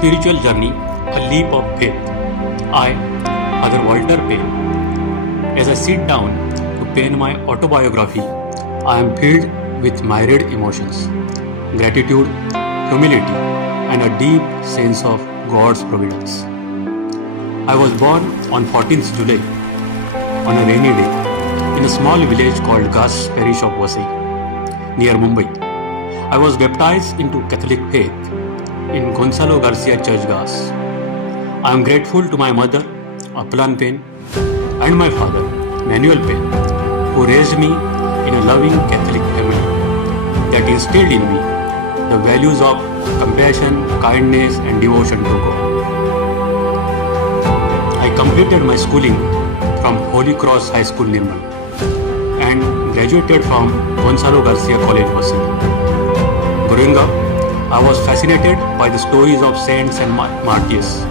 spiritual journey, a leap of faith. I, Father Walter Payne, as I sit down to pen my autobiography, I am filled with myriad emotions, gratitude, humility, and a deep sense of God's providence. I was born on 14th July on a rainy day in a small village called Gas parish of Vasai, near Mumbai. I was baptized into Catholic faith in Gonzalo Garcia Church, Gas. I am grateful to my mother, Aplan Payne, and my father, Manuel Payne, who raised me in a loving Catholic family that instilled in me the values of compassion, kindness, and devotion to God. I completed my schooling from Holy Cross High School, Nirmal, and graduated from Gonzalo Garcia College, Vasai. Growing up, I was fascinated by the stories of saints and martyrs,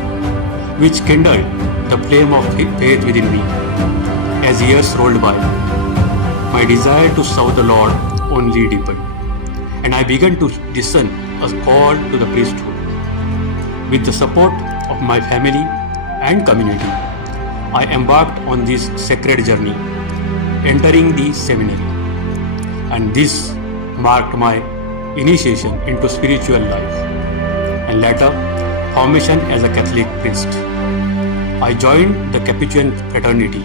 which kindled the flame of faith within me. As years rolled by, my desire to serve the Lord only deepened, and I began to discern a call to the priesthood. With the support of my family and community, I embarked on this sacred journey, entering the seminary, and this marked my initiation into spiritual life and later formation as a Catholic priest. I joined the Capuchin fraternity,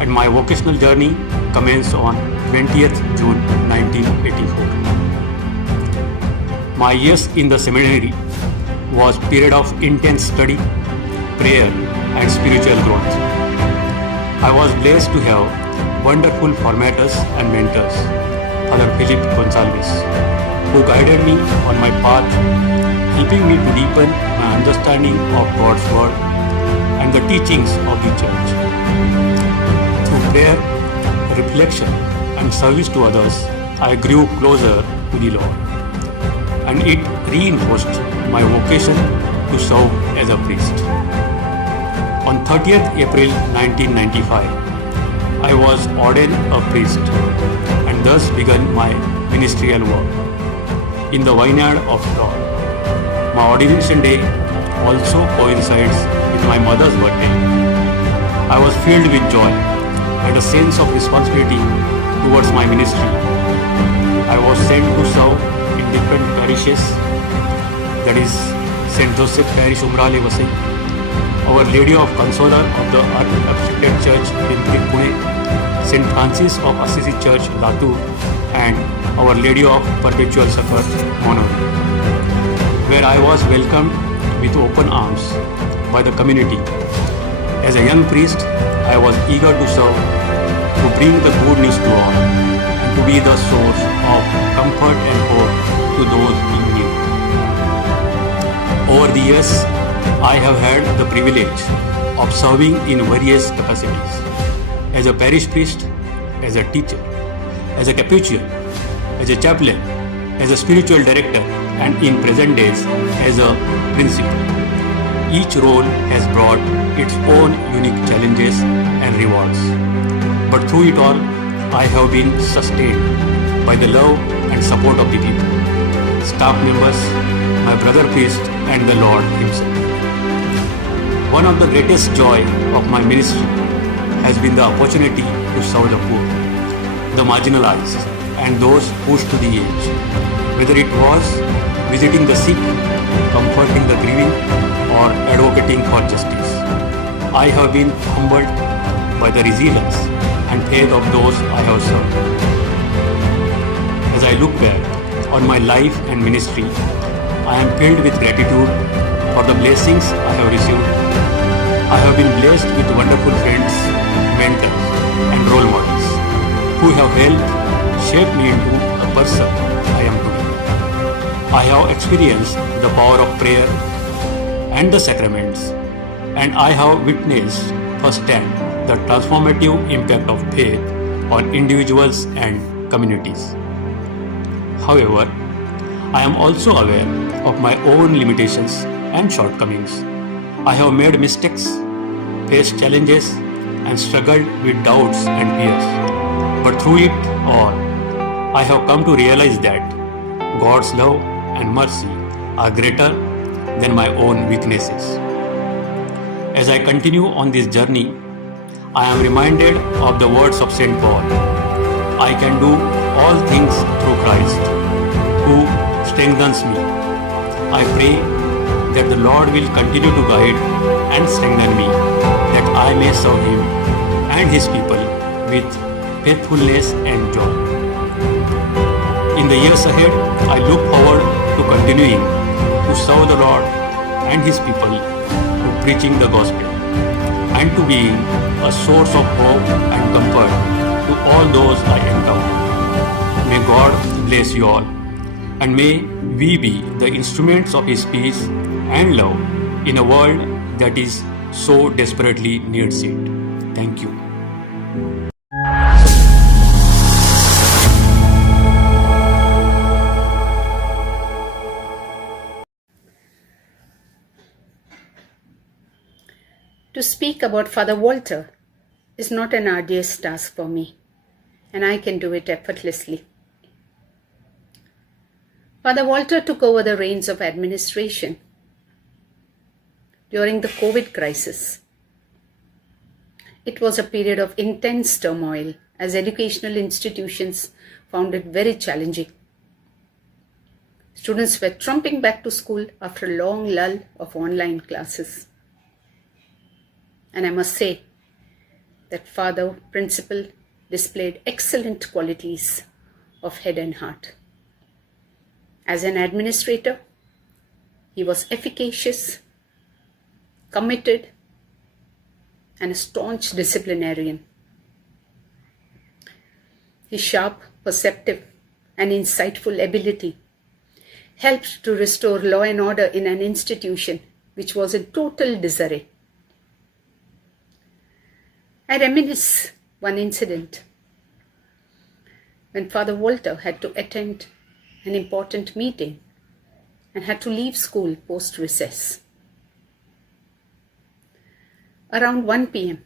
and my vocational journey commenced on 20th June 1984. My years in the seminary was a period of intense study, prayer, and spiritual growth. I was blessed to have wonderful formators and mentors, Father Philip Gonzalez, who guided me on my path, helping me to deepen my understanding of God's Word and the teachings of the Church. Through prayer, reflection, and service to others, I grew closer to the Lord, and it reinforced my vocation to serve as a priest. On 30th April 1995, I was ordained a priest and thus began my ministerial work in the vineyard of God. My ordination day also coincides with my mother's birthday. I was filled with joy and a sense of responsibility towards my ministry. I was sent to serve in different parishes, that is St. Joseph Parish, Umrale, Vasai, Our Lady of Consoler of the Afflicted Church in Pune, St. Francis of Assisi Church, Latur, and Our Lady of Perpetual Succor, Monori, where I was welcomed with open arms by the community. As a young priest, I was eager to serve, to bring the good news to all, and to be the source of comfort and hope to those in need. Over the years, I have had the privilege of serving in various capacities, as a parish priest, as a teacher, as a capuchin, as a chaplain, as a spiritual director, and in present days as a principal. Each role has brought its own unique challenges and rewards. But through it all, I have been sustained by the love and support of the people, staff members, my brother priest, and the Lord Himself. One of the greatest joy of my ministry has been the opportunity to serve the poor, the marginalized, and those pushed to the edge. Whether it was visiting the sick, comforting the grieving, or advocating for justice, I have been humbled by the resilience and faith of those I have served. As I look back on my life and ministry, I am filled with gratitude for the blessings I have received. I have been blessed with wonderful friends, mentors, and role models who have helped shape me into a person I am today. I have experienced the power of prayer and the sacraments, and I have witnessed firsthand the transformative impact of faith on individuals and communities. However, I am also aware of my own limitations and shortcomings. I have made mistakes, faced challenges, and struggled with doubts and fears. But through it all, I have come to realize that God's love and mercy are greater than my own weaknesses. As I continue on this journey, I am reminded of the words of St. Paul. I can do all things through Christ, who strengthens me. I pray that the Lord will continue to guide and strengthen me, that I may serve Him and His people with faithfulness and joy. In the years ahead, I look forward to continuing to serve the Lord and His people through preaching the gospel, and to being a source of hope and comfort to all those I encounter. May God bless you all, and may we be the instruments of His peace and love in a world that is so desperately needs it. Thank you. To speak about Father Walter is not an arduous task for me, and I can do it effortlessly. Father Walter took over the reins of administration during the COVID crisis. It was a period of intense turmoil as educational institutions found it very challenging. Students were trumping back to school after a long lull of online classes. And I must say that Father Principal displayed excellent qualities of head and heart. As an administrator, he was efficacious, committed, and a staunch disciplinarian. His sharp, perceptive, and insightful ability helped to restore law and order in an institution which was in total disarray. I reminisce one incident when Father Walter had to attend an important meeting and had to leave school post-recess. Around 1 p.m.,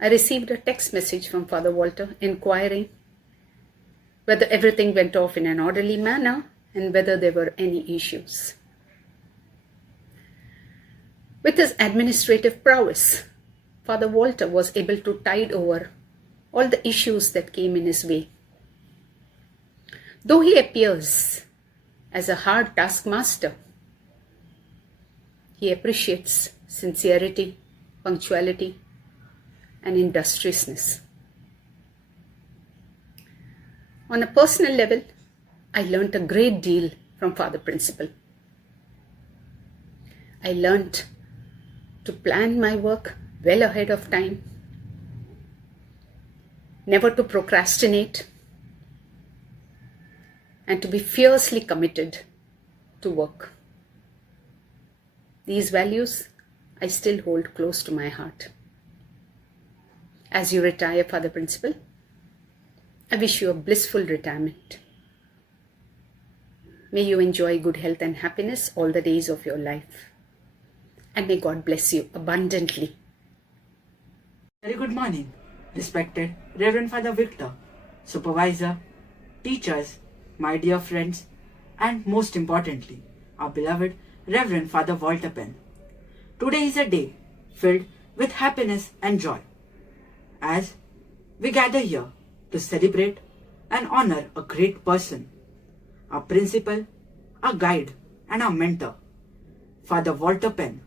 I received a text message from Father Walter inquiring whether everything went off in an orderly manner and whether there were any issues. With his administrative prowess, Father Walter was able to tide over all the issues that came in his way. Though he appears as a hard taskmaster, he appreciates sincerity, punctuality, and industriousness. On a personal level, I learnt a great deal from Father Principal. I learnt to plan my work well ahead of time, never to procrastinate, and to be fiercely committed to work. These values I still hold close to my heart. As you retire, Father Principal, I wish you a blissful retirement. May you enjoy good health and happiness all the days of your life. And may God bless you abundantly. Very good morning, respected Reverend Father Victor, supervisor, teachers, my dear friends, and most importantly, our beloved Reverend Father Walter Penn. Today is a day filled with happiness and joy, as we gather here to celebrate and honor a great person, our principal, our guide, and our mentor, Father Walter Penn,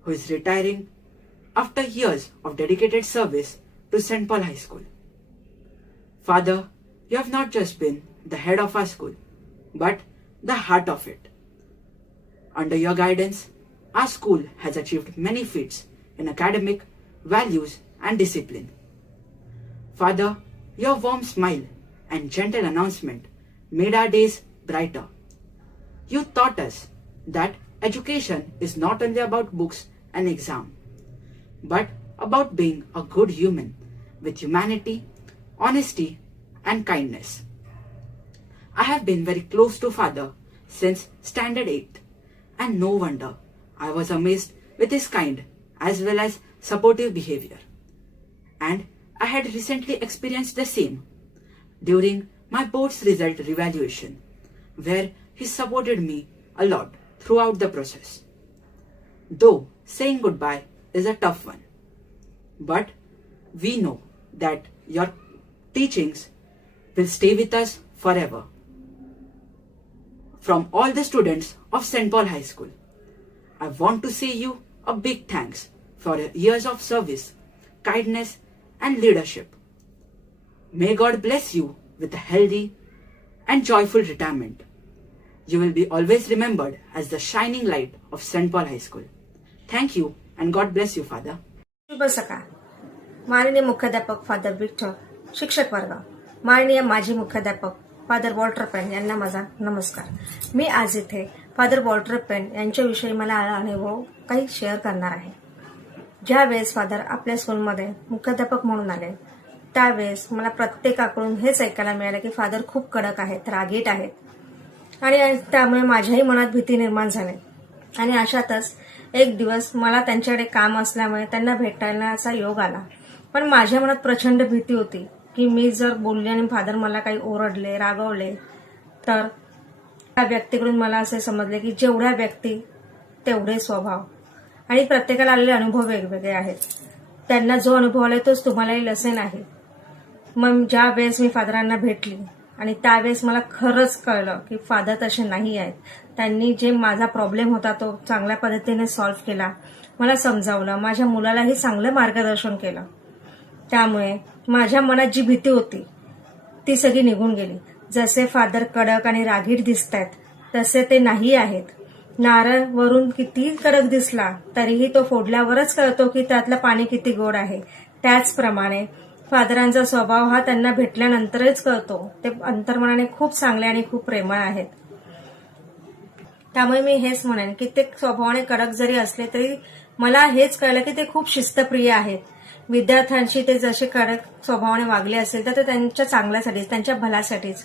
who is retiring after years of dedicated service to St. Paul High School. Father, you have not just been the head of our school, but the heart of it. Under your guidance, our school has achieved many feats in academic, values, and discipline. Father, your warm smile and gentle announcement made our days brighter. You taught us that education is not only about books and exam, but about being a good human with humanity, honesty, and kindness. I have been very close to Father since Standard 8, and no wonder I was amazed with his kind as well as supportive behavior. And I had recently experienced the same during my board's result revaluation, where he supported me a lot throughout the process. Though saying goodbye is a tough one, but we know that your teachings will stay with us forever. From all the students of St. Paul High School, I want to say you a big thanks for your years of service, kindness, and leadership. May God bless you with a healthy and joyful retirement. You will be always remembered as the shining light of St. Paul High School. Thank you and God bless you, Father. शुभ सकाळ. माननीय मुख्याध्यापक father Victor, शिक्षक वर्ग, माननीय माजी मुख्याध्यापक father Walter pen यांना माझा नमस्कार. मी आज इथे फादर वॉल्टर पेन यांच्याविषयी मला अनुभव काही शेअर करणार आहे. ज्या वेळेस फादर आपल्या स्कूलमध्ये मुख्याध्यापक म्हणून आले त्यावेळेस मला प्रत्येकाकडून हेच ऐकायला मिळालं की फादर खूप कडक आहेत, रागीट आहेत आणि त्यामुळे माझ्याही मनात भीती निर्माण झाली. आणि अशातच एक दिवस मला त्यांच्याकडे काम असल्यामुळे त्यांना भेटायचा योग आला. पण माझ्या मनात प्रचंड भीती होती की मी जर बोलले आणि फादर मला काही ओरडले, रागवले तर त्या व्यक्तीकडून मला असे समजले की जेवढ्या व्यक्ती तेवढे स्वभाव आणि प्रत्येकाला आलेले अनुभव वेगवेगळे आहेत. त्यांना जो अनुभव आलाय तोच तुम्हालाही लसेन आहे. मग ज्या वेळेस मी फादरांना भेटली आणि त्यावेळेस मला खरंच कळलं की फादर तसे नाही आहेत. त्यांनी जे माझा प्रॉब्लेम होता तो चांगल्या पद्धतीने सॉल्व्ह केला, मला समजावलं, माझ्या मुलालाही चांगलं मार्गदर्शन केलं. त्यामुळे माझ्या मनात जी भीती होती ती सगळी निघून गेली. जसे फादर कडक आणि रागीट दिसत आहेत तसे ते नाही आहेत. नारळ वरून किती कडक दिसला तरीही तो फोडल्यावरच कळतो की त्यातलं पाणी किती गोड आहे. त्याचप्रमाणे फादरांचा स्वभाव हा त्यांना भेटल्यानंतरच कळतो. ते अंतर्मनाने खूप चांगले आणि खूप प्रेमळ आहेत. त्यामुळे मी हेच म्हणेन की ते स्वभावाने कडक जरी असले तरी मला हेच कळलं की ते खूप शिस्तप्रिय आहेत. विद्यार्थ्यांशी ते जसे कडक स्वभावाने वागले असेल तर ते त्यांच्या चांगल्यासाठीच, त्यांच्या भल्यासाठीच.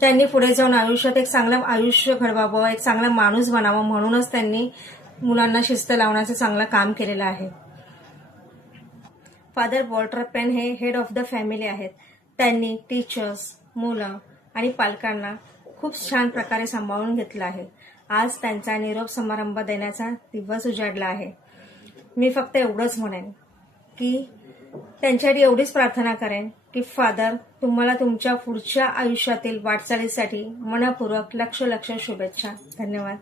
त्यांनी पुढे जाऊन आयुष्यात एक चांगलं आयुष्य घडवावं, एक चांगला माणूस बनावं म्हणूनच त्यांनी मुलांना शिस्त लावण्याचं चांगलं काम केलेलं आहे. फादर वॉल्टर पेन हे हेड ऑफ द फॅमिली आहेत. त्यांनी टीचर्स, मुलं आणि पालकांना खूप छान प्रकारे सांभाळून घेतलं आहे. आज त्यांचा निरोप समारंभ देण्याचा दिवस उजाडला आहे. मी फक्त एवढंच म्हणेन की त्यांच्यासाठी एवढीच प्रार्थना करेन की फादर तुम्हाला तुमच्या पुढच्या आयुष्यातील वाटचालीसाठी मनपूर्वक लक्ष शुभेच्छा. धन्यवाद.